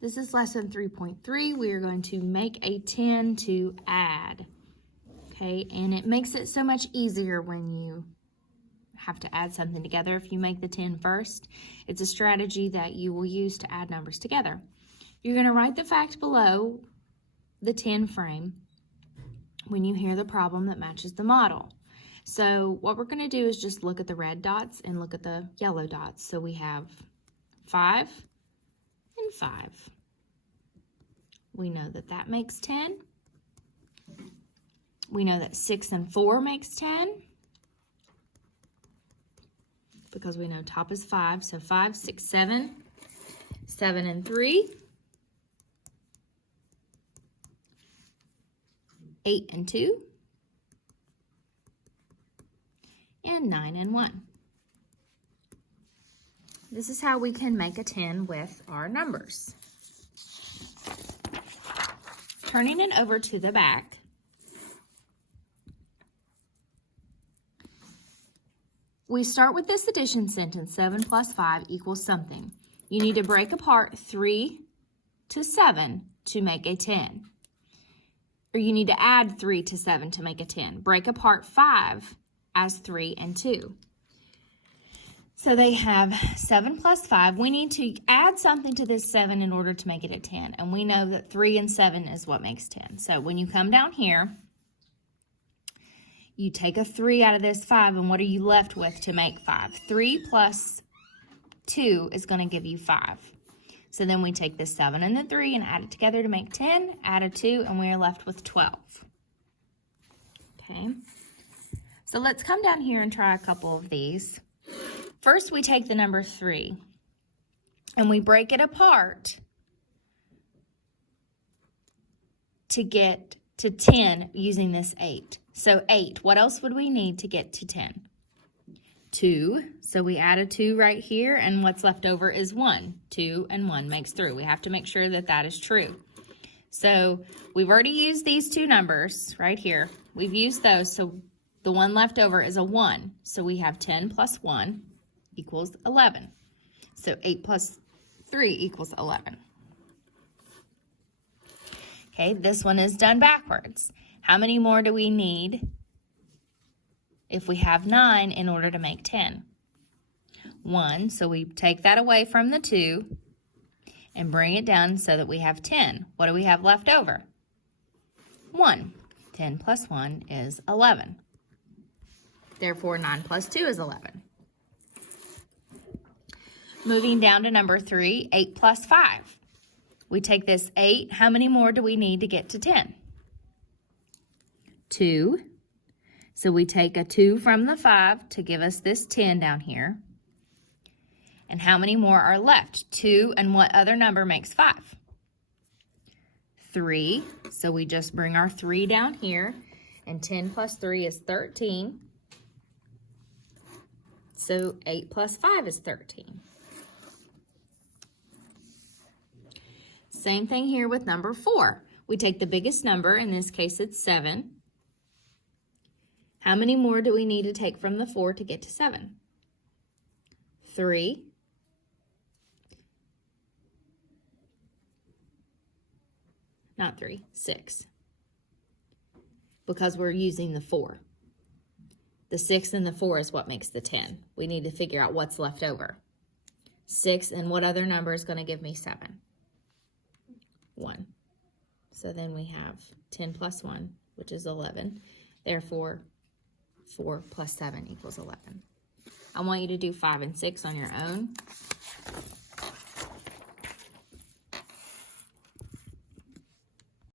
This is lesson 3.3. We are going to make a 10 to add. Okay, and it makes it so much easier when you have to add something together. If you make the 10 first, it's a strategy that you will use to add numbers together. You're going to write the fact below the 10 frame when you hear the problem that matches the model. So what we're going to do is just look at the red dots and look at the yellow dots. So we have 5 and 5. We know that that makes 10. We know that 6 and 4 makes 10 because we know top is 5. So 5, 6, 7. 7 and 3. 8 and 2. And 9 and 1. This is how we can make a 10 with our numbers. Turning it over to the back, we start with this addition sentence, 7 plus 5 equals something. You need to break apart 3 to 7 to make a 10. Or you need to add 3 to 7 to make a 10. Break apart 5 as 3 and 2. So they have 7 plus 5. We need to add something to this 7 in order to make it a 10. And we know that 3 and 7 is what makes 10. So when you come down here, you take a 3 out of this 5, and what are you left with to make 5? 3 plus 2 is going to give you 5. So then we take the 7 and the 3 and add it together to make 10, add a 2, and we are left with 12. Okay, so let's come down here and try a couple of these. First, we take the number 3, and we break it apart to get to 10 using this 8. So 8, what else would we need to get to 10? 2, so we add a 2 right here, and what's left over is 1. 2 and 1 makes 3. We have to make sure that that is true. So we've already used these two numbers right here. We've used those, so the one left over is a 1. So we have 10 plus 1 equals 11. So 8 plus 3 equals 11. Okay, this one is done backwards. How many more do we need if we have 9 in order to make 10? 1, so we take that away from the 2 and bring it down so that we have 10. What do we have left over? 1. 10 plus 1 is 11. Therefore, 9 plus 2 is 11. Moving down to number 3, 8 plus 5. We take this 8. How many more do we need to get to 10? 2. So we take a 2 from the 5 to give us this 10 down here. And how many more are left? 2, and what other number makes 5? 3. So we just bring our 3 down here. And 10 plus 3 is 13. So 8 plus 5 is 13. Same thing here with number 4. We take the biggest number, in this case it's 7. How many more do we need to take from the 4 to get to 7? 3. Not 3, 6. Because we're using the 4. The 6 and the 4 is what makes the 10. We need to figure out what's left over. 6, and what other number is going to give me 7? 1. So then we have 10 plus 1, which is 11. Therefore, 4 plus 7 equals 11. I want you to do 5 and 6 on your own.